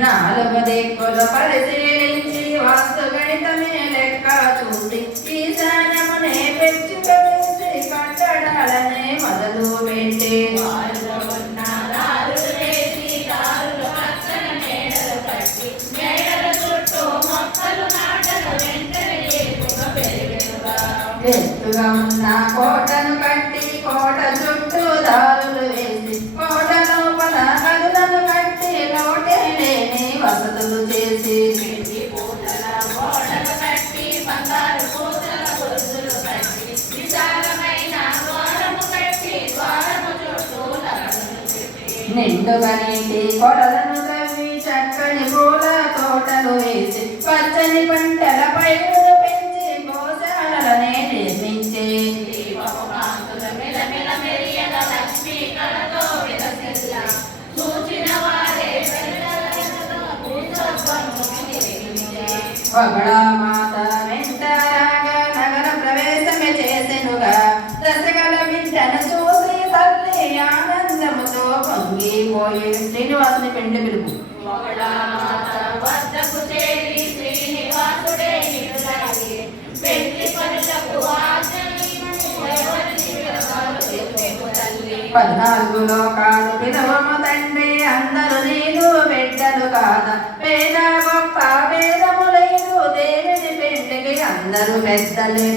నాలుగు దిక్కులు పరిశీలించి వాస్తు గణితమే లెక్క చూసి ఈశాన్యమునే పెంచుక వేసి కట్టడాలనే మొదలు పెట్టి ఎత్తుగా ఉన్న కోటను కట్టి కోట చుట్టూ దారులు వేసి కోట లోపల గదులను కట్టి లోటే లేని వసతులు చేసి నిండుగా నీటి కొడలను తవ్వి చక్కని పూల తోటలు వేసి పచ్చని పంటల పైరులు పెంచి గోశాలనే నిర్మించి మాత వెంటరాగా నగర ప్రవేశమే చేసెనుగా దశగల బిడ్డను చూసి తల్లి ఆనందముతో పొంగిపోయి శ్రీనివాసుని పెండ్లి పిలుపు పద్నాలుగు లోకాలు పిలవము తండ్రి అందరూ నీకు బిడ్డలు కాదా పేద గొప్ప భేదము లేదు దేవుని పెండ్లికి అందరూ పెద్దలే